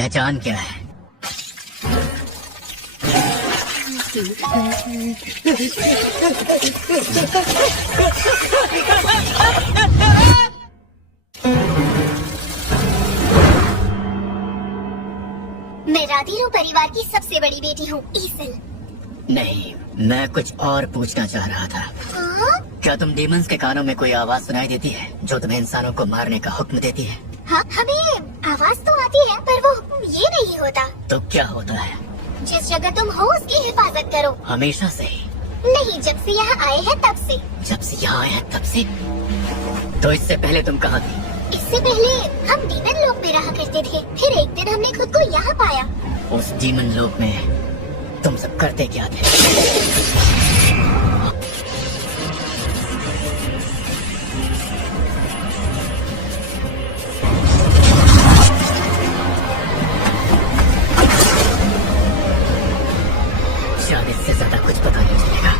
पहचान क्या है? मैं राधीरो परिवार की सबसे बड़ी बेटी हूँ, ईसल। नहीं, मैं कुछ और पूछना चाह रहा था। हाँ? क्या तुम डीमंस के कानों में कोई आवाज सुनाई देती है जो तुम्हें इंसानों को मारने का हुक्म देती है? हाँ, हमें आवाज तो आती है पर वो हुक्म ये नहीं होता। तो क्या होता है? जिस जगह तुम हो उसकी हिफाजत करो। हमेशा से ही? नहीं, जब से यहाँ आए हैं तब से। जब से यहाँ आए हैं तब से? तो इससे पहले तुम कहाँ थी? इससे पहले हम डीमन लोक में रहा करते थे। फिर एक दिन हमने खुद को यहाँ पाया। उस डीमन लोक में तुम सब करते क्या थे? शायद इससे ज्यादा कुछ पता नहीं चलेगा।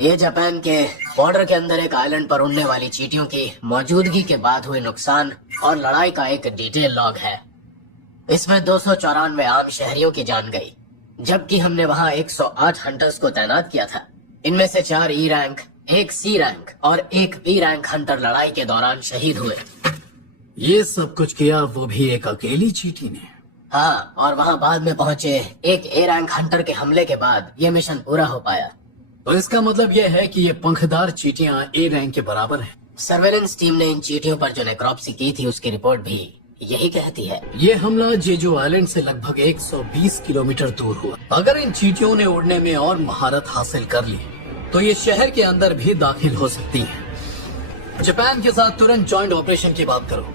ये जापान के बॉर्डर के अंदर एक आइलैंड पर उड़ने वाली चींटियों की मौजूदगी के बाद हुए नुकसान और लड़ाई का एक डिटेल लॉग है। इसमें 294 आम शहरियों की जान गई, जबकि हमने वहाँ 108 हंटर्स को तैनात किया था। इनमें से 4 ई रैंक, 1 सी रैंक और 1 बी रैंक हंटर लड़ाई के दौरान शहीद हुए। ये सब कुछ किया वो भी एक अकेली चींटी ने? हाँ, और वहाँ बाद में पहुँचे एक ए रैंक हंटर के हमले के बाद ये मिशन पूरा हो पाया। तो इसका मतलब ये है कि ये पंखदार चींटियां ए रैंक के बराबर हैं। सर्वेलेंस टीम ने इन चींटियों पर जो नेक्रोप्सी की थी उसकी रिपोर्ट भी यही कहती है। ये हमला जेजू आइलैंड से लगभग 120 किलोमीटर दूर हुआ। अगर इन चींटियों ने उड़ने में और महारत हासिल कर ली तो ये शहर के अंदर भी दाखिल हो सकती हैं। जापान के साथ तुरंत जॉइंट ऑपरेशन की बात करो।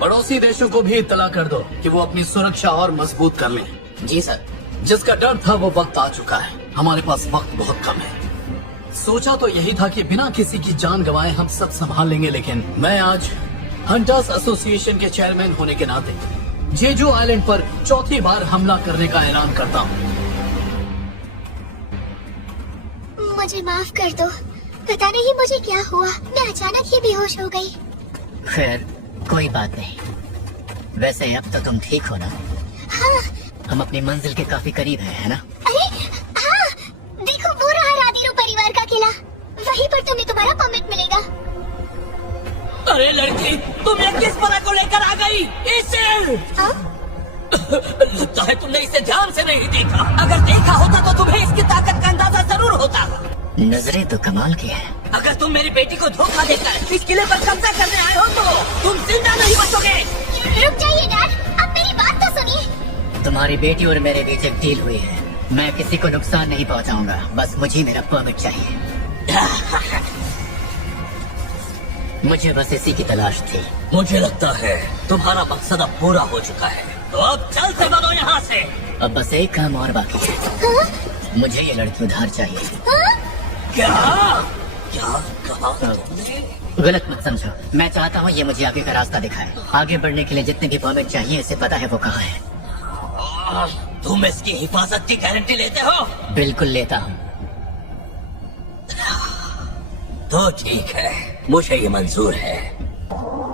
पड़ोसी देशों को भी इत्तला कर दो कि वो अपनी सुरक्षा और मजबूत कर लें। जी सर। जिसका डर था वो वक्त आ चुका है। हमारे पास वक्त बहुत कम है। सोचा तो यही था कि बिना किसी की जान गंवाए हम सब संभाल लेंगे, लेकिन मैं आज हंटर्स एसोसिएशन के चेयरमैन होने के नाते जेजू आइलैंड पर चौथी बार हमला करने का ऐलान करता हूँ। मुझे माफ कर दो। पता नहीं मुझे क्या हुआ, मैं अचानक ही बेहोश हो गई। खैर, कोई बात नहीं। वैसे अब तो तुम ठीक हो ना? हाँ। हम अपनी मंजिल के काफी करीब है ना? अरे हाँ, देखो वो रहा राधीरो परिवार का किला। वहीं पर तुम्हें तुम्हारा परमिट मिलेगा। अरे लड़की, तुम ये किस परा को लेकर आ गई? इसे हाँ? लगता है तुमने इसे ध्यान से नहीं देखा। अगर देखा होता तो तुम्हें इसकी ताकत का अंदाजा जरूर होता। नजरें तो कमाल की है। अगर तुम मेरी बेटी को धोखा देकर इस किले पर कब्जा करने आए हो तो तुम जिंदा नहीं बचोगे। रुक जाइए डैड, अब मेरी बात तो सुनिए। तुम्हारी बेटी और मेरे बीच एक डील हुई है। मैं किसी को नुकसान नहीं पहुंचाऊंगा, बस मुझे मेरा परमिट चाहिए। मुझे बस इसी की तलाश थी। मुझे लगता है तुम्हारा मकसद अब पूरा हो चुका है, तो अब चलते बनो यहाँ से। अब बस एक काम और बाकी है। हाँ? मुझे ये लड़की उधार चाहिए। हाँ? क्या क्या कहा तुमने? गलत मत समझो, मैं चाहता हूँ ये मुझे आगे का रास्ता दिखाए। आगे बढ़ने के लिए जितने भी परमिट चाहिए इसे पता है वो कहाँ है। तुम इसकी हिफाजत की गारंटी लेते हो? बिल्कुल लेता हूँ। तो ठीक है, मुझे ये मंजूर है।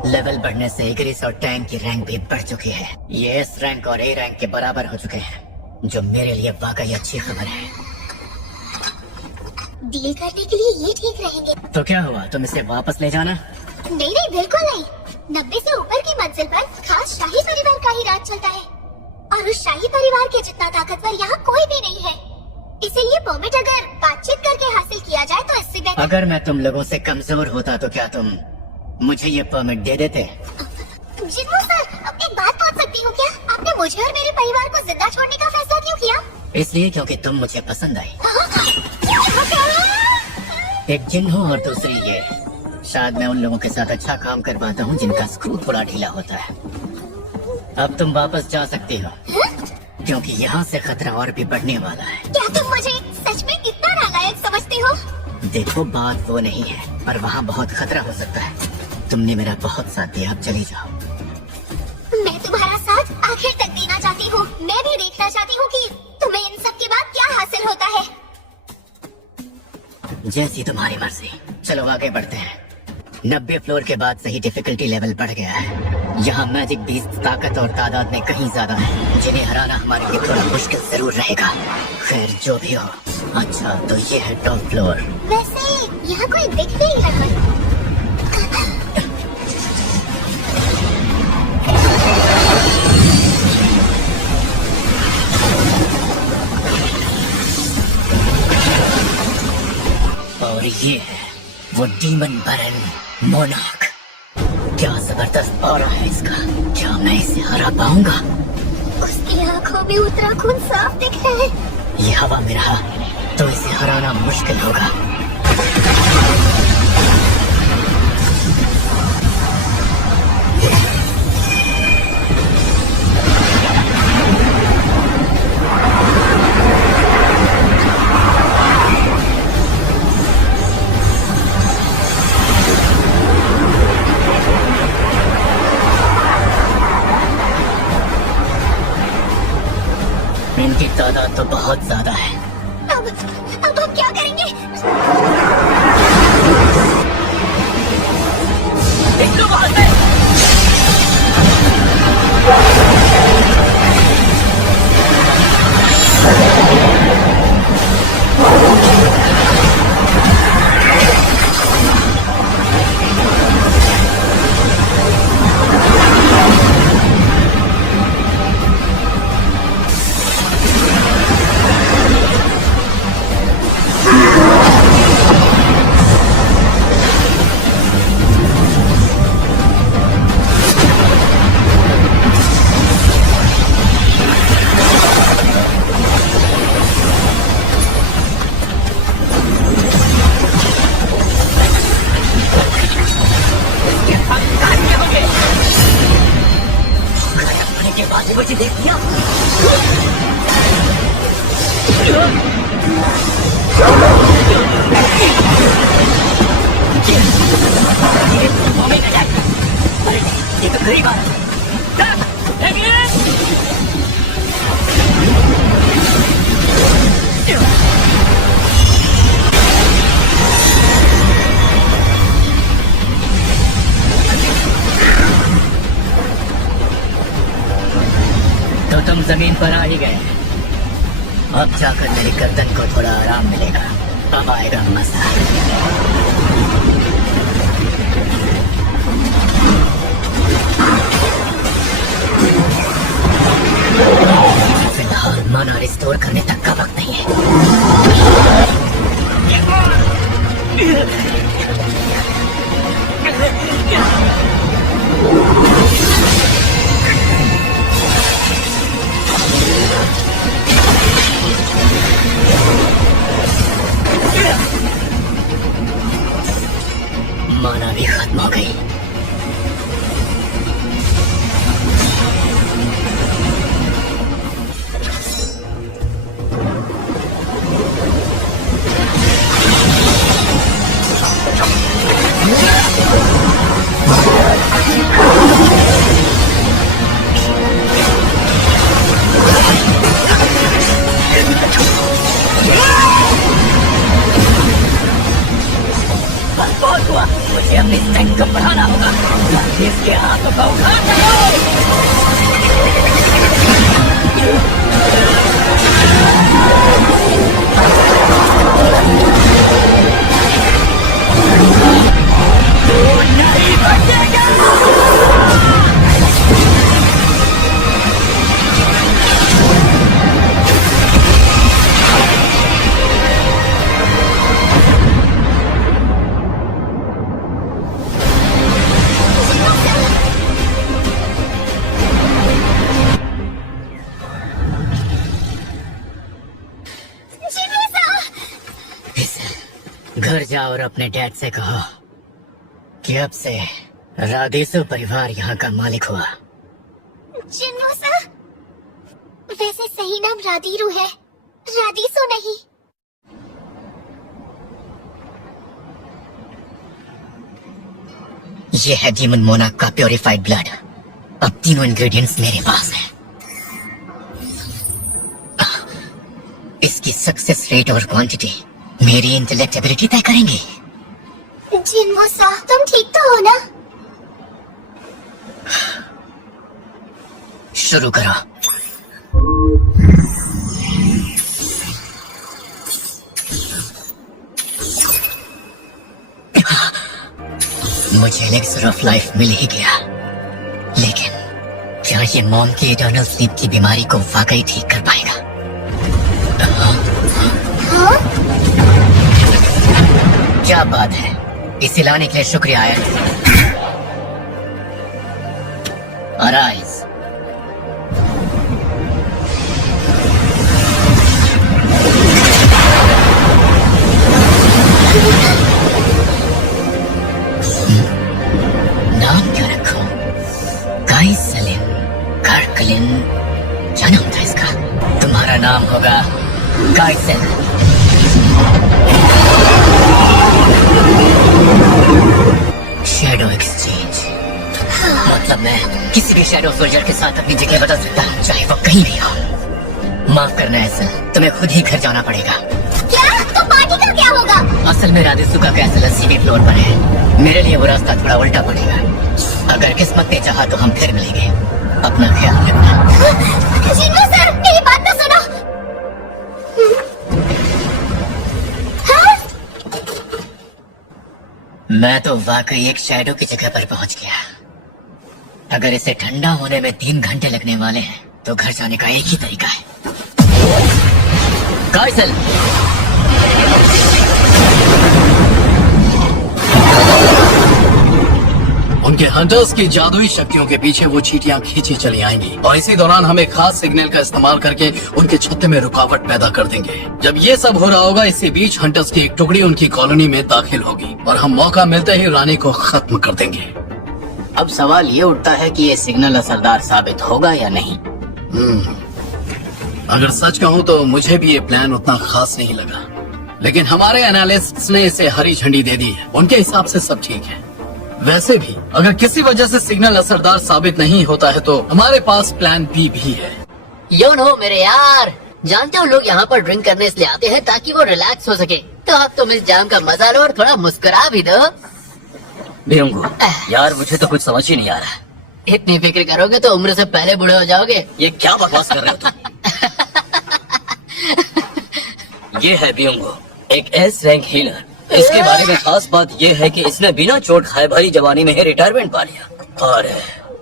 लेवल बढ़ने से इग्रिस और टैंक की रैंक भी बढ़ चुकी है। ये एस रैंक और ए रैंक के बराबर हो चुके हैं, जो मेरे लिए वाकई अच्छी खबर है। डील करने के लिए ये ठीक रहेंगे। तो क्या हुआ, तुम इसे वापस ले जाना? नहीं नहीं, बिल्कुल नहीं। 90 से ऊपर की मंजिल पर खास शाही परिवार का ही राज चलता है, और उस शाही परिवार के जितना ताकतवर यहाँ कोई भी नहीं है। इसीलिए परमिट अगर बातचीत करके हासिल किया जाए तो इससे बेहतर। अगर मैं तुम लोगों से कमजोर होता तो क्या तुम मुझे ये परमिट दे देते? जिन्नो सर, एक बात पूछ सकती हूँ क्या? आपने मुझे और मेरे परिवार को जिंदा छोड़ने का फैसला क्यों किया? इसलिए क्योंकि तुम मुझे पसंद आई। एक जिन हो और दूसरी ये। शायद मैं उन लोगों के साथ अच्छा काम कर पाता हूँ जिनका स्क्रू थोड़ा ढीला होता है। अब तुम वापस जा सकती हो, क्योंकि यहाँ से खतरा और भी बढ़ने वाला है। क्या तुम मुझे सच में इतना नालायक समझते हो? देखो, बात वो नहीं है, पर वहाँ बहुत खतरा हो सकता है। तुमने मेरा बहुत साथ दिया, अब चली जाओ। मैं तुम्हारा साथ आखिर तक देना चाहती हूँ। मैं भी देखना चाहती हूँ कि तुम्हें इन सब के बाद क्या हासिल होता है। जैसी तुम्हारी मर्जी। चलो आगे बढ़ते हैं। 90 फ्लोर के बाद से ही डिफिकल्टी लेवल बढ़ गया है। यहाँ मैजिक बीस्ट ताकत और तादाद में कहीं ज्यादा है, जिन्हें हराना हमारे लिए थोड़ा मुश्किल जरूर रहेगा। खैर जो भी हो, अच्छा तो ये है टॉप फ्लोर। वैसे यहाँ कोई दिख नहीं रहा। और ये है वो डीमन बरन मोनार्क। क्या जबरदस्त ऑरा है इसका, क्या मैं इसे हरा पाऊंगा? उसकी आंखों में उतरा खून साफ दिख रहा है। ये हवा में रहा तो इसे हराना मुश्किल होगा। इनकी तादाद तो बहुत ज्यादा है। अब हम क्या करेंगे? देख लो वहां से। के बाद मुझे देख लिया। ये तो गरीब आ तो तुम जमीन पर आ ही गए। अब जाकर मेरी गर्दन को थोड़ा आराम मिलेगा, अब आएगा मजा। फिलहाल माना रिस्टोर करने तक का वक्त नहीं है। माना भी खत्म हो गई। बहुत हुआ, मुझे अपनी स्ट्रेंथ को बढ़ाना होगा। इसके हाथों को उखाड़ नहीं बचेगा। घर जाओ और अपने डैड से कहो कि अब से राधेसु परिवार यहाँ का मालिक हुआ। जिन्नो सा, वैसे सही नाम राधीरू है, राधीसु नहीं। ये है डीमन मोनार्क का प्योरिफाइड ब्लड। अब तीनों इंग्रेडिएंट्स मेरे पास हैं। इसकी सक्सेस रेट और क्वांटिटी मेरी इंटेलेक्ट एबिलिटी तय करेंगे। जिन्नो सा, तुम ठीक तो हो ना? शुरू करो। मुझे एलिक्सर ऑफ लाइफ मिल ही गया, लेकिन क्या ये मॉम की इटर्नल स्लीप की बीमारी को वाकई ठीक कर पाएगा? क्या बात है, इसे लाने के लिए शुक्रिया आयन। अराइज। नाम क्या रखूं? काइसलिन, कार्कलिन, क्या नाम था इसका? तुम्हारा नाम होगा काइसल। शैडो एक्सचेंज, मतलब मैं किसी भी शैडो सोल्जर के साथ अपनी जगह बदल सकता हूँ, चाहे वो कहीं भी हो। माफ करना ऐसा, तुम्हें खुद ही घर जाना पड़ेगा। क्या? तो पार्टी का क्या होगा? असल में राधिसु का कैसल 80वें फ्लोर पर है। मेरे लिए वो रास्ता थोड़ा उल्टा पड़ेगा। अगर किस्मत ने चाहा तो हम फिर मिलेंगे। अपना ख्याल रखना। जिन्नो सर, मेरी बात तो सुनो। हाँ? मैं तो वाकई एक शैडो की जगह पर पहुंच गया। अगर इसे ठंडा होने में 3 घंटे लगने वाले हैं तो घर जाने का एक ही तरीका है। काइसल, उनके हंटर्स की जादुई शक्तियों के पीछे वो चींटियां खींची चली आएंगी और इसी दौरान हम एक खास सिग्नल का इस्तेमाल करके उनके छत्ते में रुकावट पैदा कर देंगे। जब ये सब हो रहा होगा, इसी बीच हंटर्स की एक टुकड़ी उनकी कॉलोनी में दाखिल होगी और हम मौका मिलते ही रानी को खत्म कर देंगे। अब सवाल ये उठता है कि ये सिग्नल असरदार साबित होगा या नहीं। अगर सच कहूँ तो मुझे भी ये प्लान उतना खास नहीं लगा, लेकिन हमारे एनालिस्ट्स ने इसे हरी झंडी दे दी है। उनके हिसाब से सब ठीक है। वैसे भी अगर किसी वजह से सिग्नल असरदार साबित नहीं होता है तो हमारे पास प्लान बी भी है। योनो मेरे यार, जानते हो लोग यहाँ पर ड्रिंक करने इसलिए आते हैं ताकि वो रिलैक्स हो सके। तो अब तुम इस जाम का मजा लो और थोड़ा मुस्कुरा भी दो। बेहोंगो, यार मुझे तो कुछ समझ ही नहीं आ रहा। इतनी फिक्र करोगे तो उम्र से पहले बूढ़े हो जाओगे। ये क्या बकवास कर रहे हो तुम? ये है बियोंगो, एक एस रैंक हीलर। इसके बारे में खास बात ये है कि इसने बिना चोट खाए भरी जवानी में ही रिटायरमेंट पा लिया। और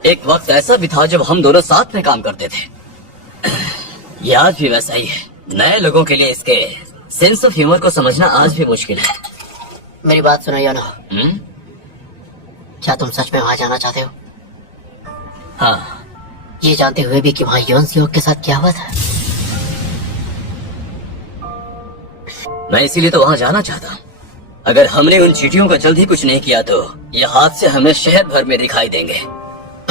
एक वक्त ऐसा भी था जब हम दोनों साथ में काम करते थे। ये आज भी वैसा ही है। नए लोगों के लिए इसके सेंस ऑफ ह्यूमर को समझना आज भी मुश्किल है। मेरी बात सुनो योनो, क्या तुम सच में वहाँ जाना चाहते हो? हाँ, ये जानते हुए भी कि वहाँ योन सियोक के साथ क्या हुआ था? मैं इसीलिए तो वहाँ जाना चाहता हूँ। अगर हमने उन चींटियों का जल्द ही कुछ नहीं किया तो ये हादसे हमें शहर भर में दिखाई देंगे।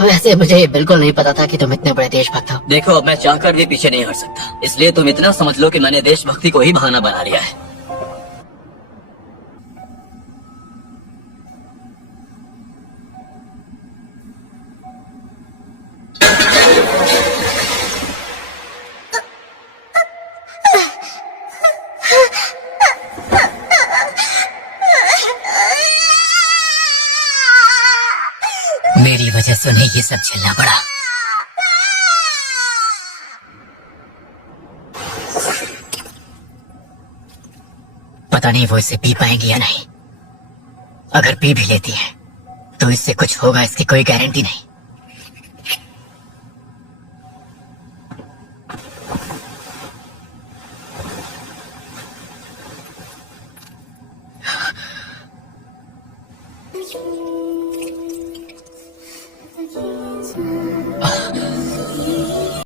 वैसे मुझे ये बिल्कुल नहीं पता था कि तुम इतने बड़े देशभक्त हो। देखो, अब मैं चाहकर भी पीछे नहीं हट सकता, इसलिए तुम इतना समझ लो कि मैंने देशभक्ति को ही बहाना बना लिया है। मेरी वजह से उन्हें ये सब झेलना पड़ा। पता नहीं वो इसे पी पाएंगी या नहीं। अगर पी भी लेती है तो इससे कुछ होगा, इसकी कोई गारंटी नहीं।